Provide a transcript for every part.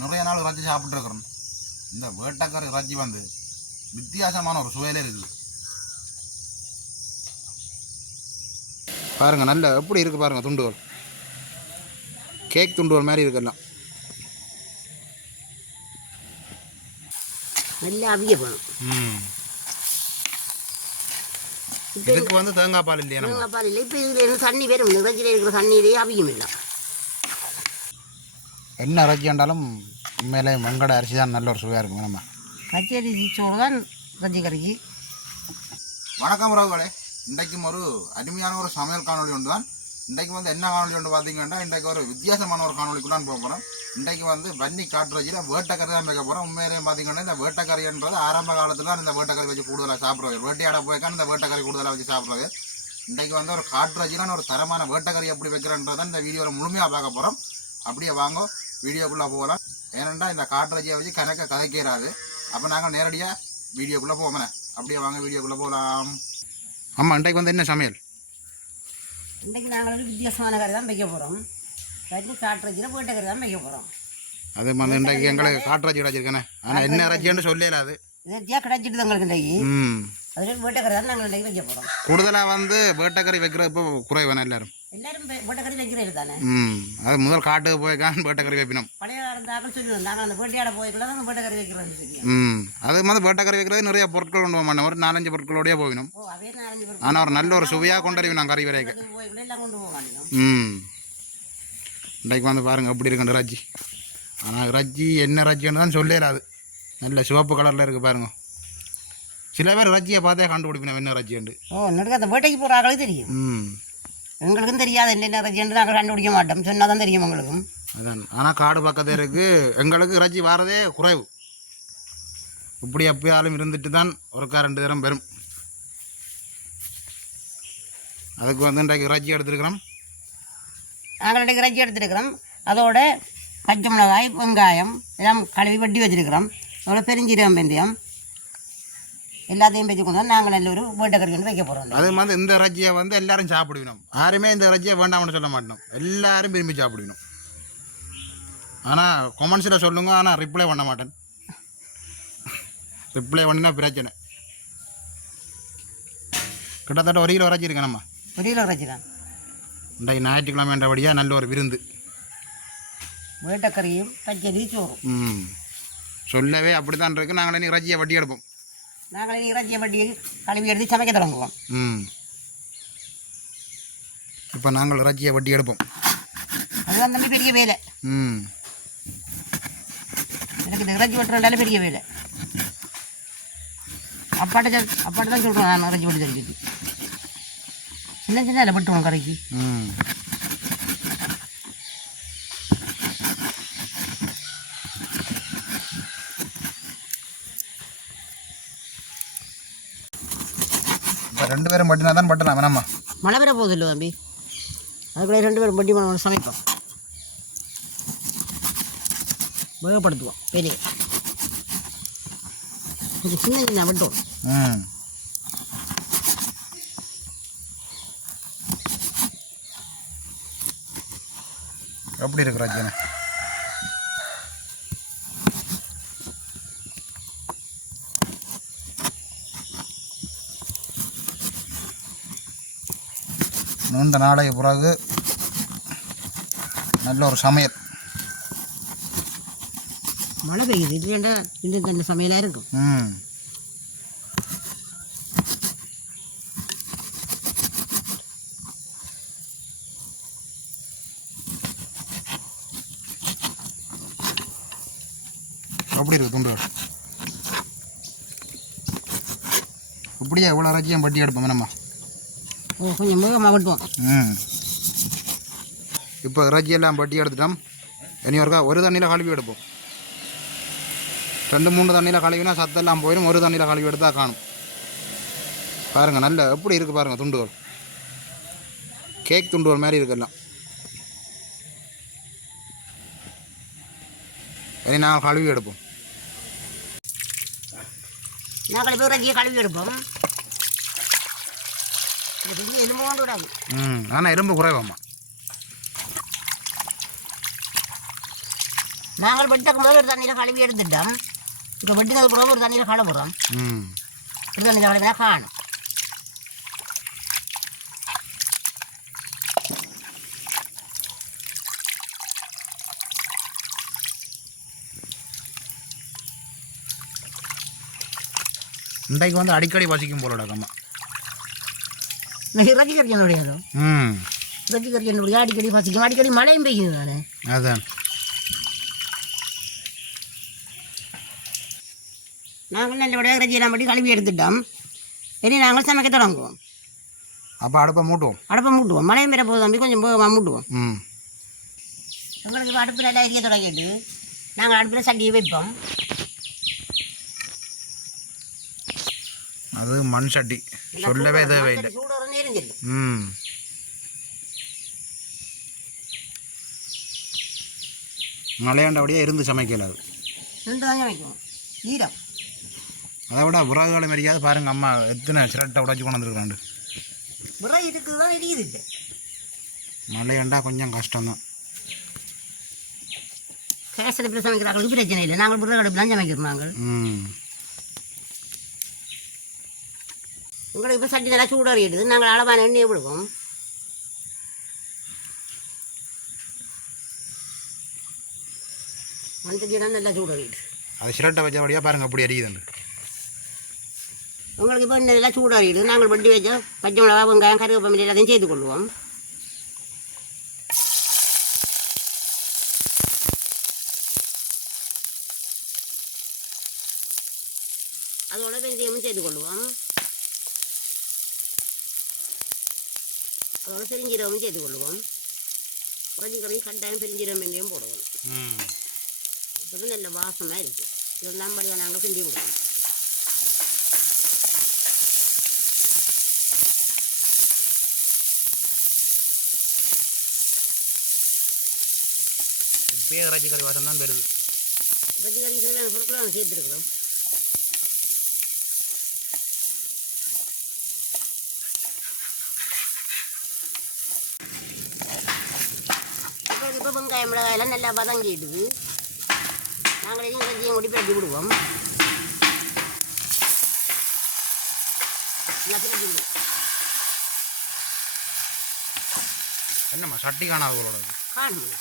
நிறைய நாள் இறைச்சி சாப்பிட்ருக்குறோம் இந்த வேட்டக்கார இறைச்சி வந்து வித்தியாசமான ஒரு சுவையில இருக்குது. பாருங்க நல்ல எப்படி இருக்கு பாருங்க துண்டுகள். கேக் துண்டுகள் மாதிரி இருக்குல்லாம் நல்லா அவிய போகணும் இதுக்கு வந்து தேங்காய் பால் இல்லையா தேங்காய் பால் இல்லை. இப்போ இதில் தண்ணி வரும் நிறச்சில் இருக்கிற தண்ணியிலேயே அவியும் இல்லை என்ன இறைச்சி இருந்தாலும் உண்மையிலே மங்கட அரிசி தான் நல்ல ஒரு சுவையாக இருக்கும் நம்ம. பச்சரி சோறு தான் ரஜி கறிக்கு. வணக்கம் உறவுகளே. இன்றைக்கும் ஒரு அருமையான ஒரு சமையல் காணொளி ஒன்று தான். இன்றைக்கு வந்து என்ன காணொளி ஒன்று பார்த்தீங்கன்னா இன்றைக்கு ஒரு வித்தியாசமான ஒரு காணொளிக்கு தான் போக போகிறோம் இன்றைக்கு வந்து வன்னி காட்டு வச்சுல வேட்டக்கறி தான் வைக்க போகிறோம் உண்மையிலேயே பார்த்தீங்கன்னா இந்த வேட்டக்கறின்றது ஆரம்ப காலத்தில் இந்த வேட்டக்கறி வச்சு கூடுதலாக சாப்பிட்றது வேட்டையாட போய்க்கான இந்த வேட்டக்கறி கூடுதலாக வச்சு சாப்பிட்றது இன்றைக்கு வந்து ஒரு காட்டு வச்சுலாம் ஒரு தரமான வேட்டக்கறி எப்படி வைக்கிறன்றதை இந்த வீடியோவில் முழுமையாக பார்க்க போகிறோம் அப்படியே வாங்க. வீடியோக்குள்ளே போகலாம். ஏனெண்டா இந்த காட்டுறச்சியை வச்சு கணக்க கதைக்கிறாரு அப்போ நாங்கள் நேரடியாக வீடியோக்குள்ளே போவோமே அப்படியே வாங்க வீடியோக்குள்ளே போகலாம் ஆமாம் இன்றைக்கு வந்து என்ன சமையல்? இன்றைக்கு நாங்கள் ஒரு வித்தியாசமான கறி தான் வைக்க போகிறோம் ரஜி காட்டுறச்சில் போயிட்ட கறி தான் வைக்க போகிறோம் அது வந்து இன்றைக்கு எங்களுக்கு காட்டுறச்சி கிடச்சிருக்கேனே ஆனால் என்ன இறைச்சின்னு சொல்லல அது. இயற்கையாக கிடைச்சிட்டு தான் எங்களுக்கு இன்றைக்கு. ம். அதில் போயிட்ட கறி தான் நாங்கள் இன்றைக்கு வைக்க போகிறோம் கூடுதலாக வந்து வேட்டைக்கறி வைக்கிற இப்போ குறைவான எல்லாரும்? எல்லாரும் போயிட்ட கறி வைக்கிறது தானே? ம். அது முதல் காட்டுக்கு போய்க்கான் வேட்டைக்கறி வைப்பினோம். பழைய அந்த வேட்டையாட போய்க்குள்ள தான் வைக்கிறோம்னு ம். அது மாதிரி வேட்டைக்கறி வைக்கிறது நிறைய பொருட்கள் கொண்டு போக ஒரு நாலஞ்சு பொருட்களோடய போகணும் பேர் ஆனால் ஒரு நல்ல ஒரு சுவையாக கொண்டு வருவினோம் கறி வரைக்கும் போய்க்குள்ள எல்லாம் கொண்டு போக மாட்டோம். ம். இன்றைக்கு வந்து பாருங்க எப்படி இருக்கு இறைச்சி ஆனால் இறைச்சி என்ன இறைச்சின்னு தான் சொல்லலாது நல்ல சிவப்பு கலரில் இருக்குது பாருங்க. சில பேர் இறைச்சியை பார்த்தே கண்டுபிடிப்பினோம் என்ன இறைச்சிண்டு ஓ நடுக்க அந்த வேட்டைக்கு போகிற ஆக்களுக்கு தெரியும். ம். எங்களுக்கும் தெரியாது. என்னென்ன ரஜின்னு நாங்கள் கண்டுபிடிக்க மாட்டோம். சொன்னால் தான் தெரியும் எங்களுக்கும். அதான். ஆனால் காடு பக்கத்தில் இருக்கு. எங்களுக்கு இறைச்சி வாரதே குறைவு. இப்படி எப்பயாலும் இருந்துட்டு தான் ஒருக்கா ரெண்டு தரம் வரும் அதுக்கு வந்து இன்றைக்கு இறைச்சி எடுத்துருக்கிறோம். நாங்கள் இன்றைக்கு இறைச்சி எடுத்துருக்கிறோம். அதோட பச்சை மிளகாய் வெங்காயம் எல்லாம் கழுவி வெட்டி வச்சிருக்கிறோம். அதோட பெருஞ்சீரகம் வெந்தயம். எல்லாத்தையும் வச்சு கொண்டு வந்து நாங்கள் நல்ல ஒரு வேட்டைக்கறி கொண்டு வைக்க போகிறோம் அதே மாதிரி இந்த இறைச்சியை வந்து எல்லாரும் சாப்பிடுவினோம். யாருமே இந்த இறைச்சியை வேண்டாம்னு சொல்ல மாட்டோம். எல்லாரும் விரும்பி சாப்பிடுவினோம். ஆனால் கொமெண்ட்ஸில் சொல்லுங்க ஆனால் ரிப்ளை பண்ண மாட்டேன். ரிப்ளை பண்ணினா பிரச்சனை. கிட்டத்தட்ட ஒரு கிலோ இறைச்சி இருக்கேன் நம்ம ஒரு கிலோ இறைச்சி தான். இன்றைக்கு ஞாயிற்றுக்கிழமைன்றபடியாக நல்ல ஒரு விருந்து. வேட்டைக்கறியும் பச்சரி சோறும். ம். சொல்லவே அப்படி தான் இருக்குது நாங்கள் இனி இறைச்சியை வட்டி எடுப்போம். நாங்கள் இறைச்சியை வட்டி கழுவி எடுத்து சமைக்க தொடங்குவோம். ம். இப்போ நாங்கள் இறைச்சியை வட்டி எடுப்போம். அதுதான் தம்பி பெரிய வேலை. ம். எனக்கு இந்த இறைச்சி வெட்டுறதால பெரிய வேலை. அப்பாட்ட அப்பாட்ட தான் சொல்கிறேன் நான் இறைச்சி வெட்டி தெரிஞ்சுட்டு சின்ன சின்ன இல்லை வெட்டுவோம் கறிக்கு ம். ரெண்டு பேரும் மட்டும்தான் தான் பட்டலாம் வேணாமா? மழை பெற போகுது இல்லை தம்பி. அதுக்குள்ளே ரெண்டு பேரும் பட்டி மணம் சமைப்போம். வேகப்படுத்துவோம் பெரிய. இது சின்ன சின்ன வெட்டுவோம் ம். எப்படி இருக்கு நீண்ட நாளைக்கு பிறகு நல்ல ஒரு சமையல். மழை பெய்யுது. இந்த இந்த சமையலாக இருக்கும்? ம். அப்படி இருக்கு துண்டு? இப்படியே எவ்வளோ இறைச்சியும் பட்டி எடுப்போம் நம்ம? கொஞ்சம் வேகமாக வெட்டுவோம் ம். இப்போ இறைச்சியெல்லாம் பட்டி எடுத்துட்டோம். இனி ஒருக்கா ஒரு தண்ணியில் கழுவி எடுப்போம். ரெண்டு மூணு தண்ணியில் கழுவினா சத்தெல்லாம் போயிடும் ஒரு தண்ணியில் கழுவி எடுத்தா காணும். பாருங்க நல்ல எப்படி இருக்குது பாருங்க துண்டுகள். கேக் துண்டுகள் மாதிரி இருக்குல்லாம் இனி நாங்கள் கழுவி எடுப்போம். கழுவி எடுப்போம். பெரிய எலும்பு கொண்டு விடாது ம் ஆனால் எறும்பு குறைவாம்மா. நாங்கள் வெட்டக்கும் போது ஒரு தண்ணியில் கழுவி எடுத்துட்டோம். இப்போ வெட்டினது பிறகு ஒரு தண்ணியில் கழுவுறோம் ம். ஒரு தண்ணியில் கழுவினா காணும். இன்றைக்கு வந்து அடிக்கடி வசிக்கும் போலடா கம்மா. நான் இறச்சி கறி என்னுடையதோ ம். இறச்சி கறி என்னுடைய அடிக்கடி பசிக்கும். அடிக்கடி மழையும் பெய்யுது தானே? அதான். நாங்கள் நல்லபடியாக இறைச்சியெல்லாம் படி கழுவி எடுத்துட்டோம். இனி நாங்கள் சமைக்க தொடங்குவோம். அப்போ அடுப்பை மூட்டுவோம். அடுப்பை மூட்டுவோம். மழையும் பெற போதும் தம்பி. கொஞ்சம் போக மூட்டுவோம். ம். எங்களுக்கு இப்போ அடுப்பில் எல்லாம் எரிய தொடங்கிட்டு நாங்கள் அடுப்பில் சட்டியை வைப்போம். அது மண் சட்டி சொல்லவே தேவையில்லை. ம். மலையாண்டபடியே இருந்து சமைக்கல அது. ஈரம். அதை விட விறகுகளை மரியாதை பாருங்க அம்மா எத்தனை சிரட்டை உடைச்சு கொண்டு வந்துருக்காண்டு விறகு இருக்குது தான் எரியுது இல்லை மலையாண்டா கொஞ்சம் கஷ்டம்தான். கேஸ் அடுப்பில் சமைக்கிறாங்களுக்கு பிரச்சனை இல்லை. நாங்கள் விறகு அடுப்பில் சமைக்கிறோம் நாங்கள். ம். உங்களுக்கு இப்போ சட்டி நல்லா சூடறிடுது நாங்கள் அளவான எண்ணெயை விடுவோம். மஞ்சள் நல்லா சூடறிடுது அது சிரட்டை வச்சபடியாக பாருங்க அப்படி எரியுதுண்டு உங்களுக்கு இப்போ இன்னும் நல்லா சூடாறிடுது நாங்கள் வண்டி வச்ச பச்சை மிளகா வெங்காயம் கருவேப்பமில்லை எல்லாத்தையும் செய்து கொள்வோம். அதோட வெந்தயமும் செய்து கொள்வோம். அதோட பெருஞ்சீரகமும் செய்து கொள்வோம் குறைஞ்சி குறைஞ்சி கட்டாயம் பெருஞ்சீரகம் வெந்தயம் போடுவோம் அப்போ நல்ல வாசமாக இருக்குது இதெல்லாம் படியாக நாங்கள் செஞ்சு விடுவோம் இப்பயே இறைச்சி கறி வாசம் தான் வருது பஜ்ஜி கறி பொருட்களை சேர்த்துருக்குறோம் இப்போ வெங்காயம் மிளகாயெல்லாம் நல்லா வதங்கிடுது நாங்கள் இதையும் இறைச்சியும் கொடி பிரட்டி விடுவோம். என்னம்மா சட்டி காணாது போலோட காணும்.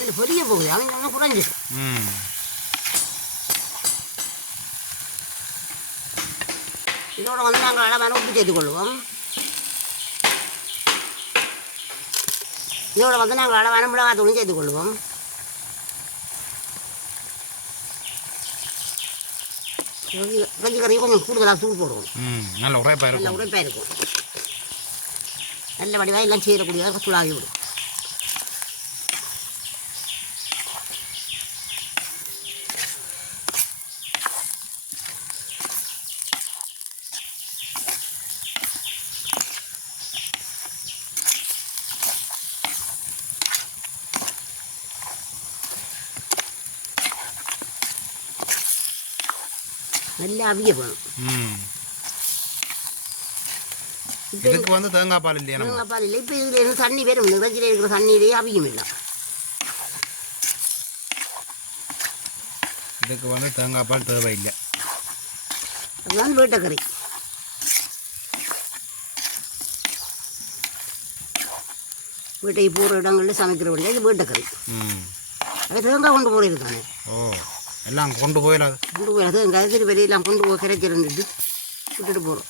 இது பொரிய போகுது. அவங்க குறைஞ்சிடும் ம். இதோட வந்து நாங்கள் அளவான உப்பு சேர்த்து இதோட வந்து நாங்கள் அளவான மிளகாத்தூளும் சேர்த்து கொள்வோம் வெஜ்ஜி கறி கொஞ்சம் கூடுதலாக சூடு போடுவோம். நல்ல உரைப்பா நல்ல இருக்கும். உரைப்பாக இருக்கும். நல்ல வடிவாக எல்லாம் செய்யக்கூடியதாக சூடாகி விடும். நல்லா அவிய போகணும் ம் இதுக்கு வந்து தேங்காய் பால் இல்லையா தேங்காய் பால் இல்லை இப்போ இதில் தண்ணி வரும் நிகழ்ச்சியில் இருக்கிற தண்ணியிலேயே அவியும் இல்லை இதுக்கு வந்து தேங்காய் பால் தேவையில்லை அதுதான் வீட்டக்கறி வீட்டை போகிற இடங்களில் சமைக்கிறபடியா இது வீட்டக்கறி ம் அது தேங்காய் கொண்டு போகிறது தானே ஓ எல்லாம் கொண்டு போயிடாது. கொண்டு போய் தேங்காய் திரு வெளியெல்லாம் கொண்டு போய் கிடைச்சிருந்துட்டு விட்டுட்டு போகிறோம்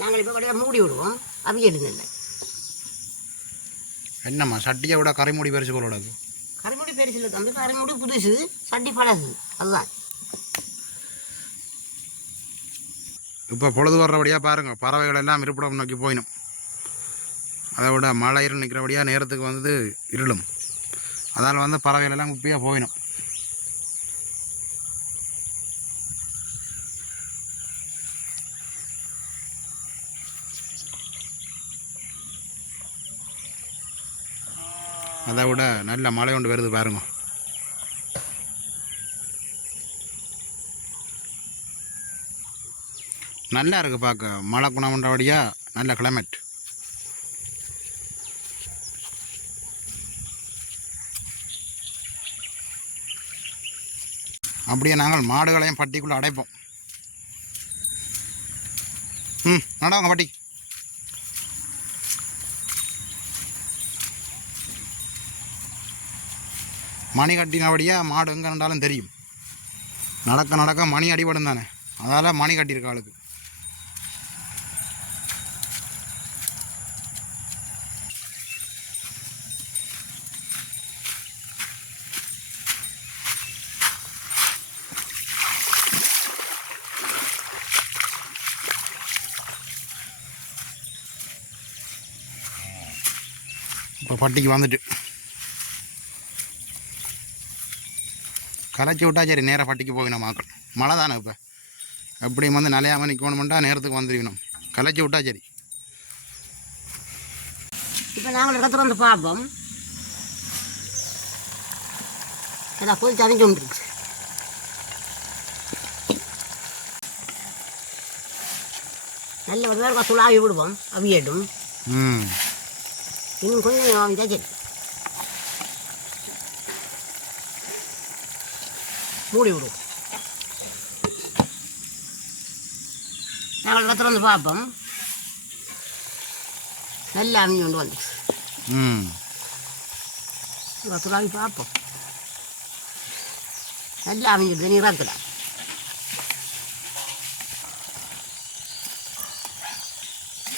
நாங்கள் இப்போ கடையாக மூடி விடுவோம். அவியடுங்க இல்லை என்னம்மா சட்டியை விட கறிமுடி பெருசு போலோடாது கரைமுடி பெருசு இல்லை தம்பி. கரைமுடி புதுசு சட்டி பழசு. அதுதான். இப்போ பொழுது வர்றபடியாக பாருங்க. பறவைகள் எல்லாம் இருப்பிடம் நோக்கி போயிடும் அதை விட மழை இருள் நிற்கிறபடியாக நேரத்துக்கு வந்து இருளும். அதால் வந்து பறவைகள் எல்லாம் குப்பியாக போயிடும். அதை விட நல்ல மழை கொண்டு வருது பாருங்க. நல்லா இருக்குது பார்க்க. மழை குணம்ன்றபடியாக நல்ல கிளைமேட் அப்படியே நாங்கள் மாடுகளையும் பட்டிக்குள்ளே அடைப்போம். ம் நடவங்க பட்டி. மணி கட்டினபடியாக மாடு எங்கே இருந்தாலும் தெரியும். நடக்க நடக்க மணி அடிபடும் தானே அதால் மணி கட்டியிருக்க ஆளுக்கு. பட்டிக்கு வந்துட்டு. கரைச்சி விட்டா சரி நேராக பட்டிக்கு போகணும் மக்கள் மழை தானே இப்போ? எப்படியும் வந்து நிலையாமல் நிற்கணுமெண்டா நேரத்துக்கு வந்துருக்கணும். கலைச்சி விட்டா சரி. இப்போ நாங்கள் இடத்துல வந்து பார்ப்போம். எல்லாம் கொஞ்சம் அறிஞ்சு வந்துருச்சு நல்ல ஒரு பேருக்கு துளாவி விடுவோம் அவியட்டும். ம். இன்னும் கொஞ்சம் அவிஞ்சா சரி மூடி விடுவோம் நாங்கள் இடத்துல வந்து பார்ப்போம் நல்லா அவிஞ்சு கொண்டு வந்துச்சு ம் துளாவி பார்ப்போம் நல்லா அவிஞ்சிடுது நீ இறக்கலாம்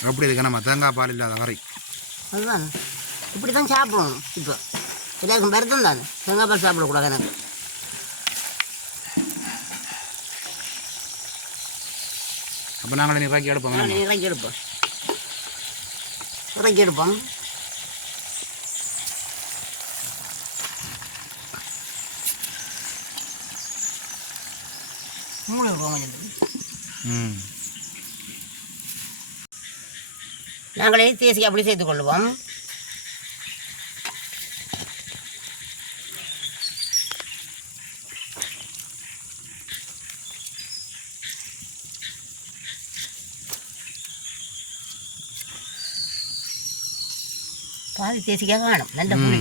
எப்படி இருக்கு நம்ம தேங்காய் பால் இல்லாத கறி அதுதான். இப்படி தான் சாப்பிடணும் இப்போ. எல்லாருக்கும் வருத்தம் தானே. தேங்காய் பால் சாப்பிடக்கூடாது எனக்கு. அப்போ நாங்களே இறக்கி எடுப்போம். இறக்கி எடுப்போம். இறக்கி எடுப்போம். மூளை விடுவோம் கொஞ்சம் ம். நாங்களே தேசி அப்படி சேர்த்து கொள்வோம். பாதி தேசிக்காக வேணும் நல்ல புளி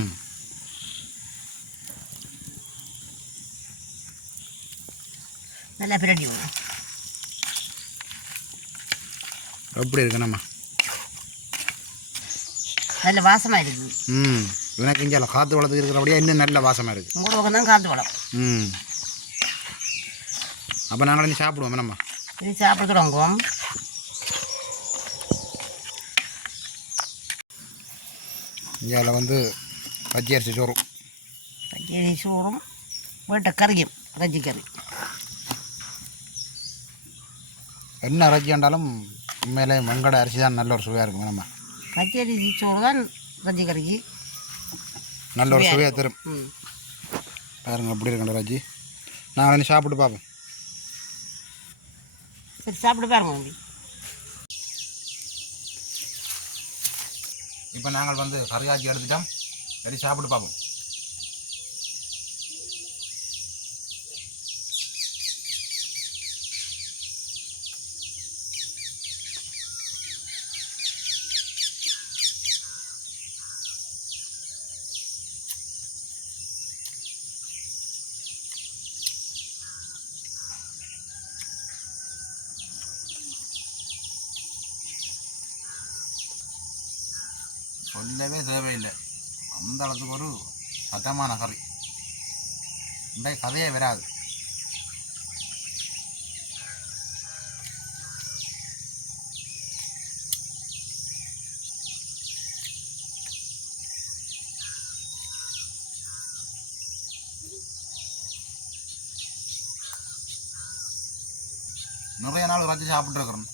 நல்லா பிரட்டி வேணும் எப்படி இருக்கு நம்ம நல்ல வாசமாக இருக்குது ம் எனக்கு இங்கே காற்று வளர்த்துக்கு இருக்கிறபடியா இன்னும் நல்ல வாசமாக இருக்குது உங்களோட பக்கம் தான் காற்று வளம் ம். அப்போ நாங்களே இனி சாப்பிடுவோம் நம்ம இது சாப்பிட தொடங்குவோம். அதில் வந்து பச்சை அரிசி சோறு பச்சரி சோறும் வீட்டை கறியும் ரஜி கறி. என்ன இறைச்சி கண்டாலும் உண்மையிலே வெங்கட அரிசி தான் நல்ல ஒரு சுவையாக இருக்கும் நம்ம பச்சரி சோறு தான் ரஜி கறிக்கு. நல்ல ஒரு சுவையாக தரும். பாருங்க எப்படி இருக்கணும் ராஜி நாங்கள் இனி சாப்பிட்டு பார்ப்போம் சரி சாப்பிட்டு பாருங்க தம்பி இப்போ நாங்கள் வந்து கறியாக்கி எடுத்துட்டோம். சரி சாப்பிட்டு பார்ப்போம் சொல்லவே தேவையில்லை. அந்த அளவுக்கு ஒரு சத்தமான கறி இந்த கதையே வராது. நிறைய நாள் இறைச்சி சாப்பிட்ருக்குறோம்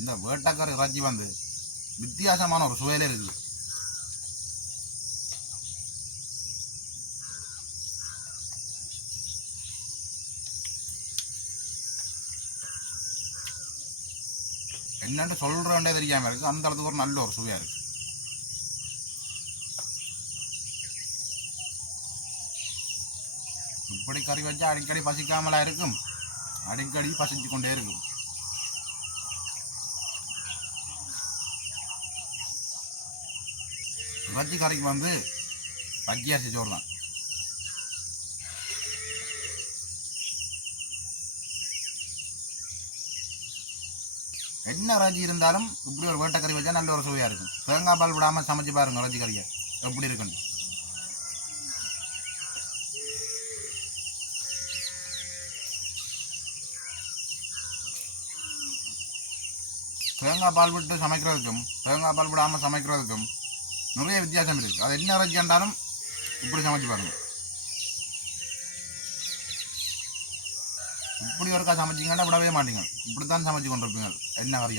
இந்த வேட்டக்கார இறைச்சி வந்து வித்தியாசமான ஒரு சுவையிலே இருக்குது. என்னென்று சொல்கிறோண்டே தெரியாமல் இருக்குது அந்த அளவுக்கு ஒரு நல்ல ஒரு சுவையாக இருக்குது இப்படி கறி வச்சா அடிக்கடி பசிக்காமலா இருக்கும். அடிக்கடி பசிச்சு கொண்டே இருக்கும். வச்சி கறிக்கு வந்து பச்சை அரிசி சோறு தான் என்ன இறைச்சி இருந்தாலும் இப்படி ஒரு வேட்டைக்கறி வச்சா நல்ல ஒரு சுவையாக இருக்கும் தேங்காய் பால் விடாமல் சமைச்சு பாருங்க இறைச்சி கறியை எப்படி இருக்குன்னு தேங்காய் பால் விட்டு சமைக்கிறதுக்கும் தேங்காய் பால் விடாமல் சமைக்கிறதுக்கும் நிறைய வித்தியாசம் இருக்குது அது என்ன இறைச்சி இருந்தாலும் இப்படி சமைச்சு பாருங்க இப்படி ஒருக்கா சமைச்சிங்கன்னா விடவே மாட்டீங்க. இப்படித்தான் சமைச்சு கொண்டிருப்பீங்க. என்ன கறி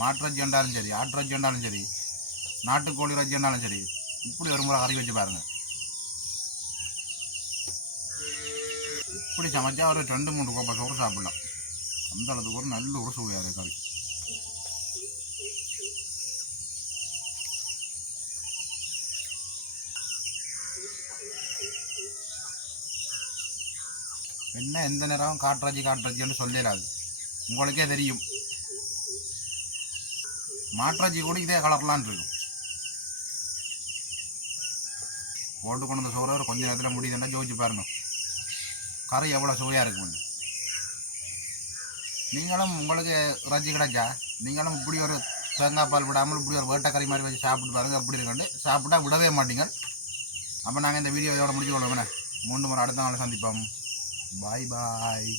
மாட்டு மாட்டு இருந்தாலும் சரி ஆட்டு இருந்தாலும் சரி நாட்டுக்கோழி ரஜ்ஜி இருந்தாலும் சரி இப்படி ஒரு முறை கறி வச்சு பாருங்க. இப்படி சமைச்சா ஒரு ரெண்டு மூணு கோப்பை சோறு சாப்பிடலாம். அந்த அளவுக்கு ஒரு நல்ல ஒரு சுவையாக இருக்கு கறி. என்ன எந்த நேரம் காட்டுறாஜி காட்டுறாஜின்னு சொல்லிடாது உங்களுக்கே தெரியும். மாற்றாஜி கூட இதே கலர்லான் இருக்கும். போட்டு கொண்டு வந்த சோறு கொஞ்ச நேரத்தில் முடியுதுன்னா ஜோதிச்சு பாருங்க. கரை எவ்வளோ சுவையாக இருக்கும் நீங்களும் உங்களுக்கு ரஜி கிடைச்சா நீங்களும் இப்படி ஒரு தேங்காய் பால் விடாமல் இப்படி ஒரு வேட்டக்கறி மாதிரி வச்சு சாப்பிட்டு பாருங்க அப்படி இருக்கண்டு சாப்பிட்டா விடவே மாட்டீங்க. அப்போ நாங்கள் இந்த வீடியோ இதோட முடிச்சு கொள்ளுவோம் மூன்று முறை அடுத்த நாள் சந்திப்போம். பாய் பாய்